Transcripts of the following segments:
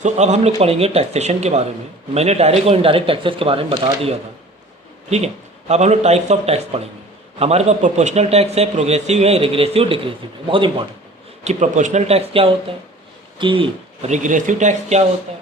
अब हम लोग पढ़ेंगे टैक्सेशन के बारे में। मैंने डायरेक्ट और इनडायरेक्ट टैक्सेस के बारे में बता दिया था, ठीक है। अब हम लोग टाइप्स ऑफ टैक्स पढ़ेंगे। हमारे पास प्रोपोर्शनल टैक्स है, प्रोग्रेसिव है, रिग्रेसिव, डिक्रेसिव है। बहुत इंपॉर्टेंट है कि प्रोपोर्शनल टैक्स क्या होता है, कि रिग्रेसिव टैक्स क्या होता है,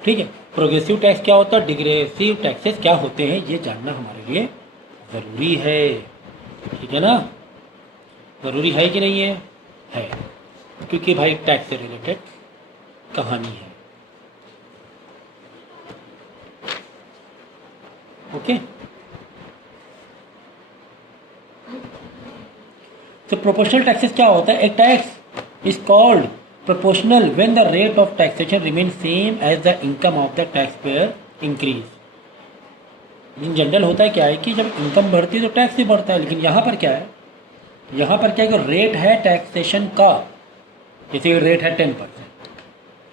ठीक है, प्रोग्रेसिव टैक्स क्या होता है, डिग्रेसिव टैक्सेस क्या होते हैं, ये जानना हमारे लिए ज़रूरी है, ठीक है ना। ज़रूरी है कि नहीं है, क्योंकि भाई टैक्स से रिलेटेड कहानी है। ओके, तो प्रोपोर्शनल टैक्सेस क्या होता है? एक tax is called proportional when the rate of taxation remain same as the income of the tax pair increase. In general होता है क्या है कि जब इनकम बढ़ती है तो टैक्स भी बढ़ता है, लेकिन यहाँ पर क्या है, यहाँ पर क्या है कि रेट है टैक्सेशन का, जैसे रेट है 10%,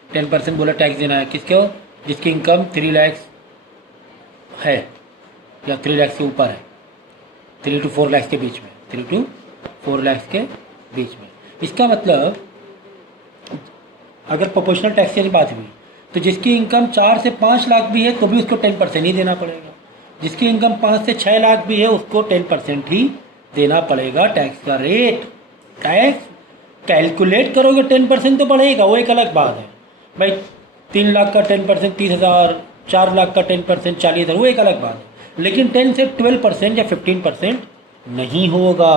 10% बोला टैक्स देना है किसको, जिसकी इनकम 3 लाख है या 3 लाख से ऊपर है, 3 to 4 लाख के बीच में, 3 to 4 लाख के बीच में। इसका मतलब अगर प्रोपोर्शनल टैक्स की बात हुई तो जिसकी इनकम 4 से 5 लाख भी है तो भी उसको 10% ही देना पड़ेगा, जिसकी इनकम 5 से 6 लाख भी है उसको 10% ही देना पड़ेगा टैक्स का रेट। टैक्स कैलकुलेट करोगे 10% तो बढ़ेगा, वो एक अलग बात है भाई। 3 लाख का 10% 30,000, 4 लाख का 10% 40,000, वो एक अलग बात है। लेकिन 10 से 12% या 15% नहीं होगा,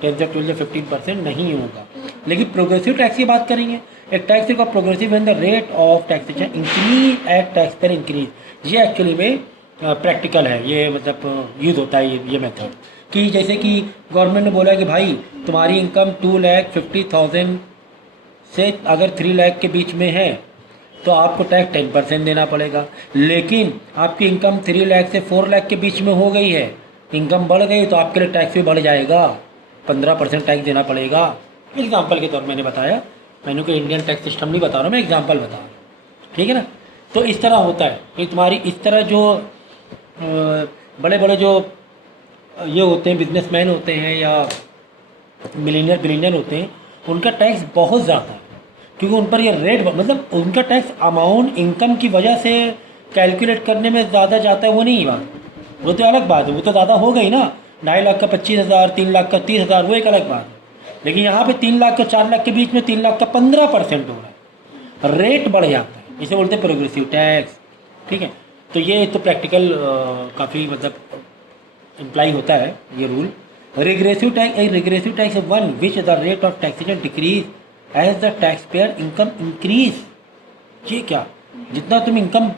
10 से 12 या 15% नहीं होगा। लेकिन प्रोग्रेसिव टैक्स की बात करेंगे, एक टैक्स का progressive when the rate of taxation increase at tax payer increase. ये एक्चुअली में प्रैक्टिकल है, ये मतलब यूज़ होता है ये मेथड, कि जैसे कि गवर्नमेंट ने बोला कि भाई तुम्हारी इनकम 2,50,000 से अगर 3 लाख के बीच में है तो आपको टैक्स 10% देना पड़ेगा। लेकिन आपकी इनकम 3 लाख से 4 लाख के बीच में हो गई है, इनकम बढ़ गई तो आपके लिए टैक्स भी बढ़ जाएगा, 15% टैक्स देना पड़ेगा। एग्जाम्पल के तौर पर मैंने बताया, मैंने कोई इंडियन टैक्स सिस्टम नहीं बता रहा हूँ, मैं एग्जाम्पल बता रहा हूँ, ठीक है ना। तो इस तरह होता है कि तुम्हारी इस तरह जो बड़े बड़े जो ये होते हैं, बिजनेसमैन होते हैं या बिलियनियर होते हैं, उनका टैक्स बहुत ज़्यादा है, क्योंकि उन पर ये रेट मतलब उनका टैक्स अमाउंट इनकम की वजह से कैलकुलेट करने में ज़्यादा जाता है, वो नहीं बात, वो तो अलग बात है, वो तो ज़्यादा हो गई ना। 2.5 लाख का 25,000, 3 लाख का 30,000, वो एक अलग बात है। लेकिन यहाँ पे 3 लाख का 4 लाख के बीच में 3 लाख का 15% हो रहा है, रेट बढ़ जाता है, इसे बोलते हैं प्रोग्रेसिव टैक्स, ठीक है। तो ये तो प्रैक्टिकल काफ़ी मतलब इम्प्लाई होता है ये rule. Regressive tax one which the rate of taxation decrease as the tax payer income increase. ये क्या, जितना तुम इनकम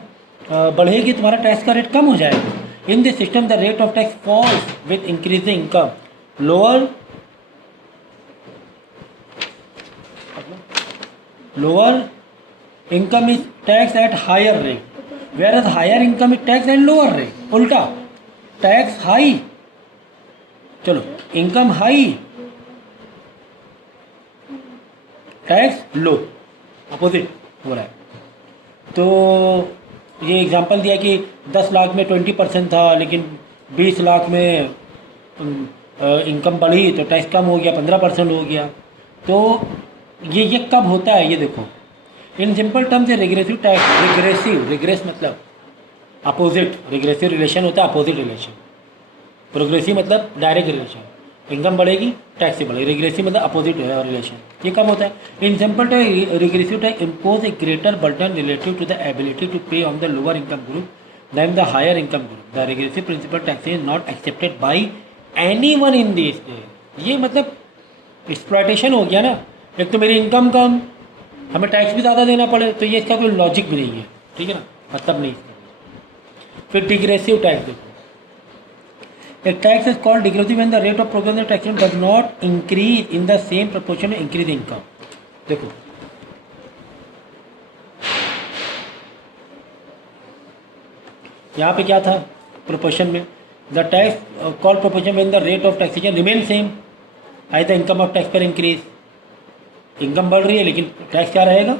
बढ़ेगी तुम्हारा टैक्स का रेट कम हो जाएगा। In this system the rate of tax falls with increase the income, lower income is tax at higher rate, whereas higher income is tax and lower rate. उल्टा टैक्स हाई, चलो income high tax low, opposite हो रहा है। तो ये example दिया कि 10 लाख में 20% था, लेकिन 20 लाख में इनकम बढ़ी तो टैक्स कम हो गया, 15% हो गया। तो ये कब होता है, ये देखो इन सिंपल टर्म्स है रिग्रेसिव टैक्स। रिग्रेस मतलब अपोजिट, रिग्रेसिव रिलेशन होता है अपोजिट रिलेशन। प्रोग्रेसिव मतलब डायरेक्ट रिलेशन, इनकम बढ़ेगी टैक्स से बढ़ेगी। रिग्रेसिव मतलब अपोजिट रिलेशन, ये कब होता है? In simple term regressive tax impose a greater burden relative to the ability to pay on the lower income group than the higher income group. The regressive principle tax is not accepted by any one in this. ये मतलब exploitation हो गया ना, एक तो मेरी income कम, हमें tax भी ज़्यादा देना पड़े, तो ये इसका कोई लॉजिक भी नहीं है, ठीक है ना, मतलब नहीं इसका। फिर डिग्रेसिव टैक्स देखो, एक tax is called degressive when the rate of progressive taxation does not increase in the same proportion में इंक्रीज इनकम। देखो यहाँ पे क्या था प्रोपोर्शन में, the tax called proportion when the rate of taxation remain same as the income of tax payer increase. Income बढ़ रही है लेकिन टैक्स क्या रहेगा,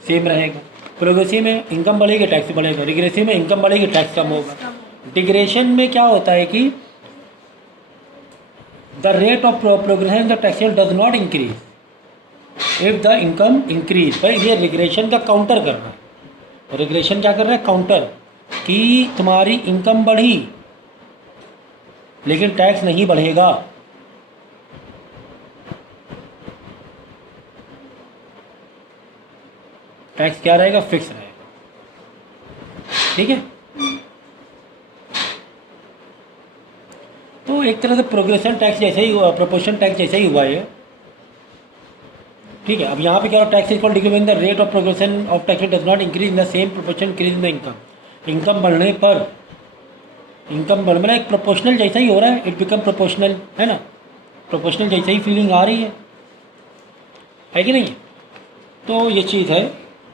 सेम रहेगा। प्रोग्रेसिव में इनकम बढ़ेगी टैक्स बढ़ेगा, रिग्रेसिव में इनकम बढ़ेगी टैक्स कम होगा। डिग्रेशन में क्या होता है कि the rate of progression the taxation does not increase if the income increase, भाई ये रिग्रेशन का काउंटर कर रहा है। रिग्रेशन क्या कर रहा है? काउंटर, कि तुम्हारी इनकम बढ़ी लेकिन टैक्स नहीं बढ़ेगा। टैक्स क्या रहेगा? फिक्स रहेगा। ठीक है, तो एक तरह से प्रोग्रेशन टैक्स जैसे ही हुआ, प्रोपोर्शन टैक्स जैसे ही हुआ है। ठीक है, अब यहाँ पे क्या, tax is called decrement the rate of progression of tax does not increase in the same proportion increase in the income. Income बढ़ने पर, इनकम बढ़ना एक प्रोपोर्शनल जैसा ही हो रहा है, इट बिकम प्रोपोर्शनल, है ना, प्रोपोर्शनल जैसा ही फीलिंग आ रही है कि नहीं? तो ये चीज़ है।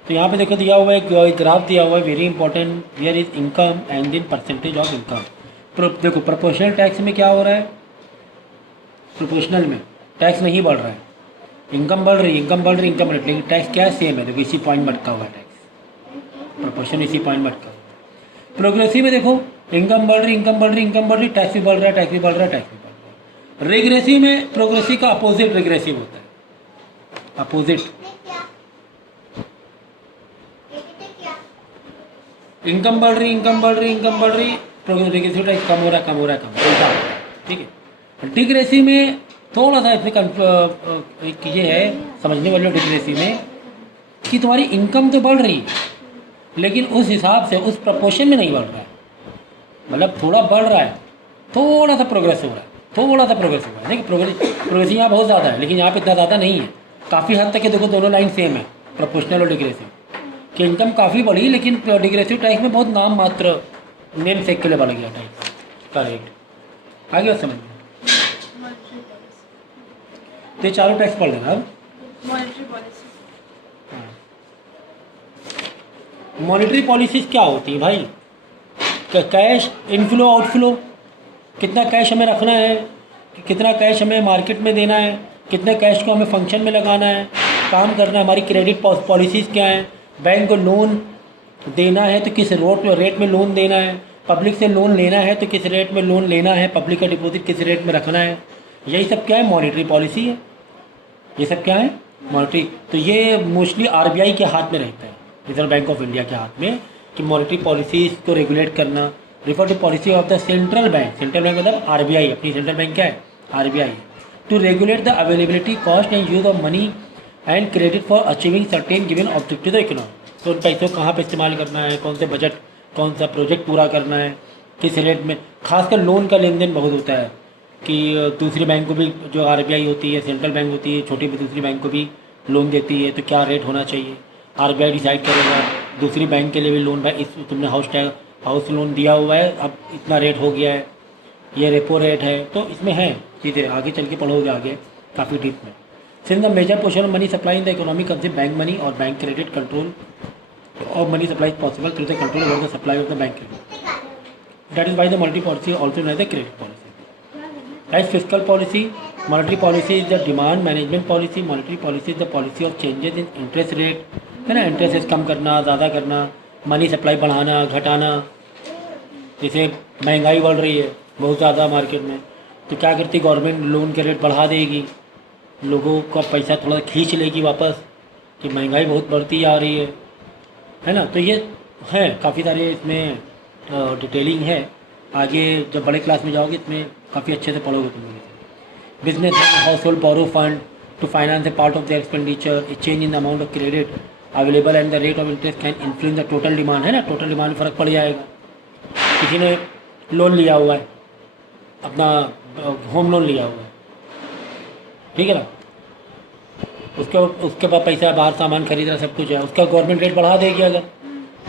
तो यहाँ पे देखो दिया हुआ है, एक ग्राफ दिया हुआ है, very important, here is income and then percentage of income. देखो प्रोपोर्शनल टैक्स में क्या हो रहा है? प्रोपोर्शनल में टैक्स नहीं बढ़ रहा है, इनकम बढ़ रही है, इनकम बढ़ रही है, इनकम बढ़ रही है, लेकिन टैक्स क्या है? सेम है। देखो इसी पॉइंट में अटका हुआ है टैक्स, प्रोपोर्शन इसी पॉइंट में अटका हुआ है। प्रोग्रेसिव में देखो इनकम बढ़ रही, इनकम बढ़ रही, इनकम बढ़ रही, टैक्स भी बढ़ रहा है, टैक्स भी बढ़ रहा है, टैक्स भी बढ़ रहा है। रिग्रेसिव में, प्रोग्रेसिव का अपोजिट रिग्रेसिव होता है, अपोजिट। इनकम बढ़ रही, इनकम बढ़ रही, इनकम बढ़ रही, प्रोग्रेसिव टैक्स कम हो रहा है, कम हो रहा है, कम हो रहा है। ठीक है, डिग्रेसिव में थोड़ा सा इसमें एक ये है समझने वाले डिग्रेसिव में, कि तुम्हारी इनकम तो बढ़ रही है लेकिन उस हिसाब से, उस प्रपोर्शन में नहीं बढ़ रहा है। मतलब थोड़ा बढ़ रहा है, थोड़ा सा प्रोग्रेस हो रहा है, थोड़ा सा प्रोग्रेस हो रहा है। देखिए प्रोग्रेसिव यहाँ बहुत ज़्यादा है, लेकिन यहाँ पे इतना ज़्यादा नहीं है। काफ़ी हद तक देखो दोनों लाइन सेम है, प्रोपोर्शनल और डिग्रेसिव, कि इनकम काफ़ी बढ़ी लेकिन डिग्रेसिव टैक्स में बहुत नाम मात्र नेम सेक के लिए बढ़ गया टैक्स का रेट। आगे समझ में तो ये चारों टैक्स पढ़ लेना। अब मॉनेटरी पॉलिसीज क्या होती है भाई? कैश इनफ्लो आउटफ्लो, कितना कैश हमें रखना है, कितना कैश हमें मार्केट में देना है, कितने कैश को हमें फंक्शन में लगाना है, काम करना है। हमारी क्रेडिट पॉलिसीज़ क्या हैं? बैंक को लोन देना है तो किस रेट में लोन देना है, पब्लिक से लोन लेना है तो किस रेट में लोन लेना है, पब्लिक का डिपॉजिट किस रेट में रखना है। यही सब क्या है? मॉनेटरी पॉलिसी है। ये सब क्या है? मॉनेटरी। तो ये मोस्टली आरबीआई के हाथ में रहता है, रिजर्व बैंक ऑफ इंडिया के हाथ में, कि मॉनेटरी पॉलिसीज़ को रेगुलेट करना। Refer to policy of the central bank. Central bank मतलब आरबीआई, अपनी सेंट्रल बैंक क्या है? RBI. To regulate the availability, cost and use of money and credit for achieving certain given objective the economy. तो उन पैसों को कहाँ पर इस्तेमाल करना है, कौन से बजट, कौन सा प्रोजेक्ट पूरा करना है, किस रेट में। खासकर लोन का लेन देन बहुत होता है, कि दूसरी बैंक को भी, जो आरबीआई होती है, सेंट्रल बैंक होती है, छोटी भी दूसरी बैंक को भी लोन देती है, तो क्या रेट होना चाहिए आरबीआई डिसाइड करेगा। दूसरी बैंक के लिए भी लोन, भाई इस तुमने हाउस लोन दिया हुआ है, अब इतना रेट हो गया है, ये रेपो रेट है। तो इसमें है चीज़ें, आगे चल के पढ़ोगे आगे काफ़ी डीप में। Since the major portion of money supply in the economy comes in bank money और bank credit control of money supply is possible through the control over the supply of the bank credit. That is why the monetary policy also known as the credit policy. As fiscal policy, monetary policy is the demand management policy. Monetary policy is the policy of changes in interest rate, है ना, interest rate कम करना, ज़्यादा करना, money supply बढ़ाना, घटाना। जैसे महंगाई बढ़ रही है बहुत ज़्यादा मार्केट में, तो क्या करती गवर्नमेंट? लोन के रेट बढ़ा देगी, लोगों का पैसा थोड़ा खींच लेगी वापस, कि महंगाई बहुत बढ़ती आ रही है ना। तो ये है काफ़ी सारे इसमें डिटेलिंग है। आगे जब बड़े क्लास में जाओगे इसमें काफ़ी अच्छे से पढ़ोगे तुम लोग। Business household borrow fund to finance a part of their expenditure, a change in the amount of credit available and the rate of interest can influence the total demand, है ना। टोटल डिमांड में फ़र्क पड़ जाएगा। किसी ने loan लिया हुआ है, अपना होम लोन लिया हुआ है, ठीक है ना, उसके बाद पैसा, बाहर सामान खरीद रहा, सब कुछ है, उसका गवर्नमेंट रेट बढ़ा देगी अगर,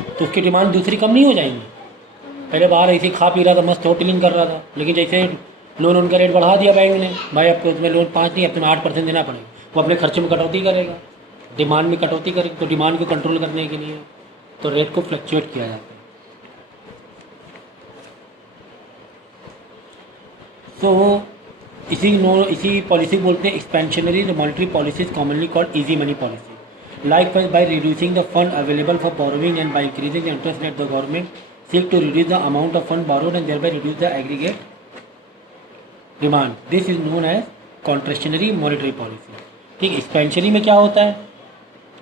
तो उसकी डिमांड दूसरी कम नहीं हो जाएंगी। पहले बाहर ऐसे खा पी रहा था, मस्त होटलिंग कर रहा था, लेकिन जैसे लोन उनका रेट बढ़ा दिया बैंक ने, भाई अब तुम्हें लोन 5 नहीं, अब तुम्हें 8% देना पड़ेगा, वो अपने खर्चे में कटौती करेगा, डिमांड में कटौती करेगी। तो डिमांड को कंट्रोल करने के लिए तो रेट को फ्लक्चुएट किया जाता है। तो इसी पॉलिसी बोलते हैं expansionary monetary policies, commonly called easy money policy. Likewise by reducing the fund available for borrowing and by increasing the interest rate the government seek to reduce the amount of fund borrowed and thereby reduce the aggregate demand. This is known as contractionary monetary policy. ठीक है। Expansionary में क्या होता है,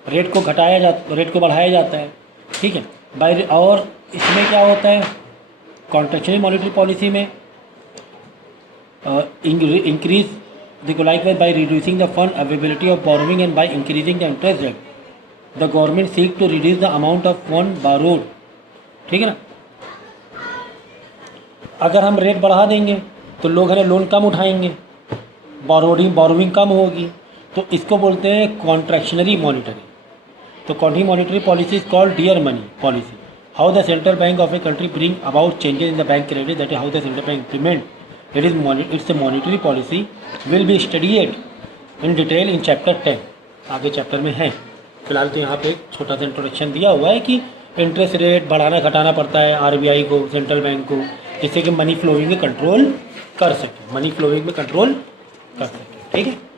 rate को बढ़ाया जाता है, ठीक है। बाय और इसमें क्या होता है, कॉन्ट्रैक्शनल मॉनेटरी पॉलिसी में इंक्रीज देखो likewise by reducing the fund availability of borrowing and by increasing the interest rate the government seek to reduce the amount of fund borrowed, ठीक है ना। अगर हम रेट बढ़ा देंगे तो लोग है ना लोन कम उठाएंगे, बोरोइंग कम होगी, तो इसको बोलते हैं कॉन्ट्रैक्शनरी मॉनिटरी। तो contra monetary policy is called dear money policy. How the central bank of a country bring about changes in the bank credit, that is how the central bank implement its a monetary policy will be studied in detail in chapter 10। आगे chapter में है, फिलहाल तो यहाँ पे एक छोटा सा इंट्रोडक्शन दिया हुआ है कि इंटरेस्ट रेट बढ़ाना घटाना पड़ता है आरबीआई को, सेंट्रल बैंक को, जिससे कि मनी फ्लोइंग में कंट्रोल कर सके, ठीक है।